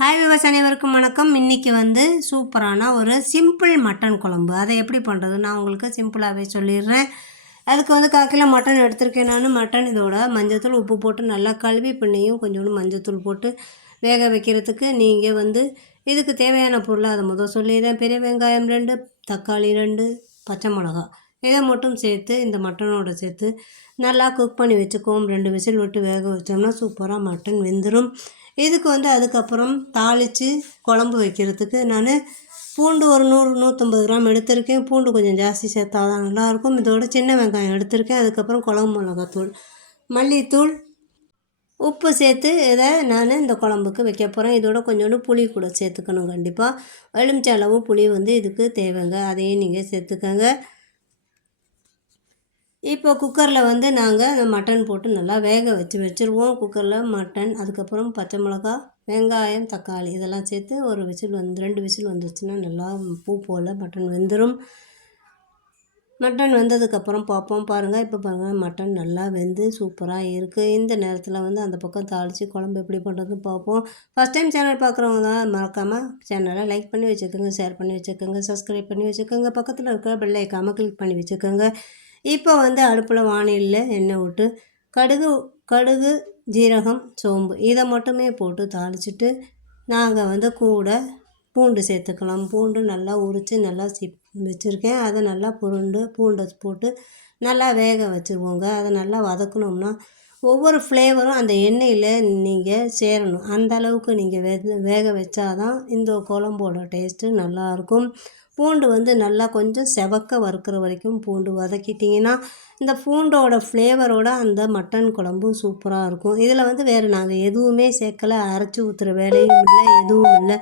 Hi விவசாய அனைவருக்கும் வணக்கம். இன்றைக்கி வந்து சூப்பரான ஒரு சிம்பிள் மட்டன் குழம்பு. அதை எப்படி பண்ணுறது நான் உங்களுக்கு சிம்பிளாகவே சொல்லிடுறேன். அதுக்கு வந்து கால் கிலோ மட்டன் எடுத்திருக்கேன் நான். மட்டன் இதோட மஞ்சத்தூள் உப்பு போட்டு நல்லா கழுவி பண்ணியும் கொஞ்சோண்டு மஞ்சத்தூள் போட்டு வேக வைக்கிறதுக்கு நீங்கள் வந்து இதுக்கு தேவையான பொருளை அதை முதல் சொல்லிடுறேன். பெரிய வெங்காயம் ரெண்டு தக்காளி ரெண்டு பச்சை மிளகா இதை மட்டும் சேர்த்து இந்த மட்டனோடு சேர்த்து நல்லா குக் பண்ணி வச்சுக்குவோம். ரெண்டு விசில் விட்டு வேக வச்சோம்னா சூப்பராக மட்டன் வெந்துடும் இதுக்கு வந்து அதுக்கப்புறம் தாளித்து குழம்பு வைக்கிறதுக்கு நான் பூண்டு ஒரு நூறு நூற்றம்பது கிராம் எடுத்திருக்கேன். பூண்டு கொஞ்சம் ஜாஸ்தி சேர்த்தா தான் நல்லாயிருக்கும். இதோட சின்ன வெங்காயம் எடுத்திருக்கேன். அதுக்கப்புறம் குழம்பு மிளகாத்தூள் மல்லித்தூள் உப்பு சேர்த்து இதை நான் இந்த குழம்புக்கு வைக்க போகிறேன் இதோட கொஞ்சோண்டு புளி கூட சேர்த்துக்கணும் கண்டிப்பாக எலுமிச்ச புளி வந்து இதுக்கு தேவைங்க. அதையும் நீங்கள் சேர்த்துக்கங்க. இப்போ குக்கரில் வந்து நாங்கள் அந்த மட்டன் போட்டு நல்லா வேக வச்சு வச்சுருவோம். குக்கரில் மட்டன் அதுக்கப்புறம் பச்சை மிளகா வெங்காயம் தக்காளி இதெல்லாம் சேர்த்து ஒரு விசில் வந்து ரெண்டு விசில் வந்துச்சுன்னா நல்லா பூ போல் மட்டன் வெந்துடும் மட்டன் வெந்ததுக்கப்புறம் பார்ப்போம். பாருங்கள் இப்போ பாருங்கள் மட்டன் நல்லா வெந்து சூப்பராக இருக்குது இந்த நேரத்தில் வந்து அந்த பக்கம் தாளித்து குழம்பு எப்படி பண்ணுறதுன்னு பார்ப்போம். ஃபஸ்ட் டைம் சேனல் பார்க்குறவங்க தான் மறக்காமல் சேனலை லைக் பண்ணி வச்சுக்கோங்க ஷேர் பண்ணி வச்சுக்கோங்க சப்ஸ்கிரைப் பண்ணி வச்சுக்கோங்க. பக்கத்தில் இருக்கிற பெல் ஐக்காமல் கிளிக் பண்ணி வச்சுக்கோங்க. இப்போ வந்து அடுப்பில் வானிலையில் எண்ணெய் விட்டு கடுகு கடுகு ஜீரகம் சோம்பு இதை மட்டுமே போட்டு தாளிச்சிட்டு நாங்கள் வந்து கூட பூண்டு சேர்த்துக்கலாம். பூண்டு நல்லா உரித்து நல்லா சிப் வச்சுருக்கேன். அதை நல்லா புருண்டு பூண்டை போட்டு நல்லா வேக வச்சுருவோங்க. அதை நல்லா வதக்கணும்னா ஒவ்வொரு ஃப்ளேவரும் அந்த எண்ணெயில் நீங்கள் சேரணும். அந்த அளவுக்கு நீங்கள் வே வேக வச்சாதான் இந்த குழம்போட டேஸ்ட்டு நல்லாயிருக்கும். பூண்டு வந்து நல்லா கொஞ்சம் செவக்க வறுக்கிற வரைக்கும் பூண்டு வதக்கிட்டிங்கன்னா இந்த பூண்டோட ஃப்ளேவரோட அந்த மட்டன் குழம்பு சூப்பராக இருக்கும். இதில் வந்து வேறு நாங்கள் எதுவுமே சேர்க்கலை. அரைச்சி ஊற்றுற வேலையும் இல்லை எதுவும் இல்லை.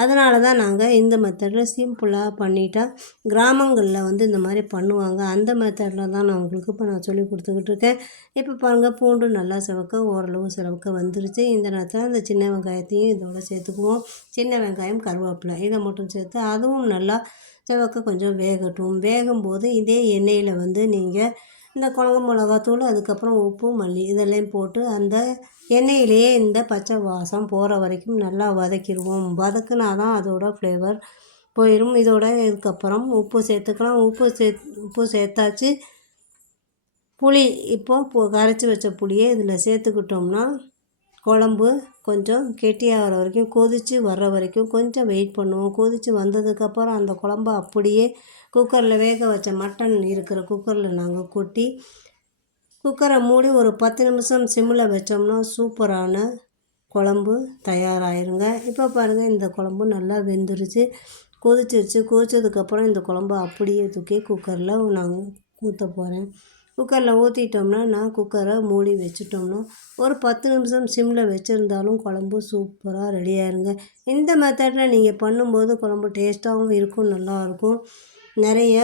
அதனால தான் நாங்கள் இந்த மெத்தடில் சிம்பிளாக பண்ணிட்டா கிராமங்களில் வந்து இந்த மாதிரி பண்ணுவாங்க. அந்த மெத்தடில் தான் நான் உங்களுக்கு இப்போ நான் சொல்லி கொடுத்துக்கிட்டு இருக்கேன். இப்போ பாருங்கள் பூண்டு நல்லா சிவக்க ஓரளவு சிவக்க வந்துருச்சு. இந்த நேரத்தில் அந்த சின்ன வெங்காயத்தையும் இதோட சேர்த்துக்குவோம். சின்ன வெங்காயம் கருவேப்பிலை இதை மட்டும் சேர்த்து அதுவும் நல்லா சிவக்க கொஞ்சம் வேகட்டும். வேகும்போது இதே எண்ணெயில் வந்து நீங்கள் இந்த குழம்பு மிளகாத்தூள் அதுக்கப்புறம் உப்பு மல்லி இதெல்லாம் போட்டு அந்த எண்ணெயிலேயே இந்த பச்சை வாசம் போகிற வரைக்கும் நல்லா வதக்கிடுவோம். வதக்குனா தான் அதோட ஃப்ளேவர் போயிடும் இதோட இதுக்கப்புறம் உப்பு சேர்த்துக்கலாம். உப்பு சே உப்பு சேர்த்தாச்சு. புளி இப்போது கரைச்சி வச்ச புளியை இதில் சேர்த்துக்கிட்டோம்னா குழம்பு கொஞ்சம் கெட்டியாகிற வரைக்கும் கொதித்து வர்ற வரைக்கும் கொஞ்சம் வெயிட் பண்ணுவோம். கொதித்து வந்ததுக்கப்புறம் அந்த குழம்ப அப்படியே குக்கரில் வேக வச்ச மட்டன் இருக்கிற குக்கரில் நாங்கள் கொட்டி குக்கரை மூடி ஒரு பத்து நிமிஷம் சிம்மில் வச்சோம்னா சூப்பரான குழம்பு தயாராகிருங்க இப்போ பாருங்கள் இந்த குழம்பு நல்லா வெந்துருச்சு. கொதிச்சிருச்சு. கொதிச்சதுக்கப்புறம் இந்த குழம்பு அப்படியே தூக்கி குக்கரில் நாங்கள் ஊற்ற போகிறேன் குக்கரில் ஊற்றிட்டோம்னா நான் குக்கரை மூடி வச்சுட்டோம்னா ஒரு பத்து நிமிஷம் சிம்மில் வச்சுருந்தாலும் குழம்பு சூப்பராக ரெடி ஆயிருங்க. இந்த மெத்தடில் நீங்கள் பண்ணும்போது குழம்பு டேஸ்ட்டாகவும் இருக்கும் நல்லாயிருக்கும் நிறைய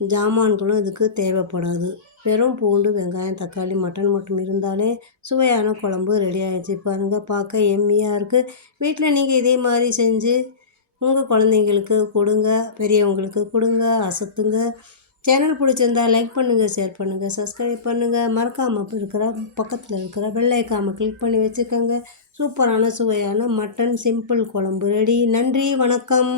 ஜாமான்களும் இதுக்கு தேவைப்படாது. வெறும் பூண்டு வெங்காயம் தக்காளி மட்டன் மட்டும் இருந்தாலே சுவையான குழம்பு ரெடி ஆகிடுச்சு பாருங்கள் பார்க்க எம்மியாக இருக்குது வீட்டில் நீங்கள் இதே மாதிரி செஞ்சு உங்கள் குழந்தைங்களுக்கு கொடுங்க பெரியவங்களுக்கு கொடுங்க அசத்துங்க. சேனல் பிடிச்சிருந்தா லைக் பண்ணுங்கள் ஷேர் பண்ணுங்கள் சப்ஸ்கிரைப் பண்ணுங்கள் மறக்காமல் இருக்கிற பக்கத்தில் இருக்கிற வெள்ளைக்காமல் கிளிக் பண்ணி வச்சுக்கோங்க. சூப்பரான சுவையான மட்டன் சிம்பிள் குழம்பு ரெடி நன்றி வணக்கம்.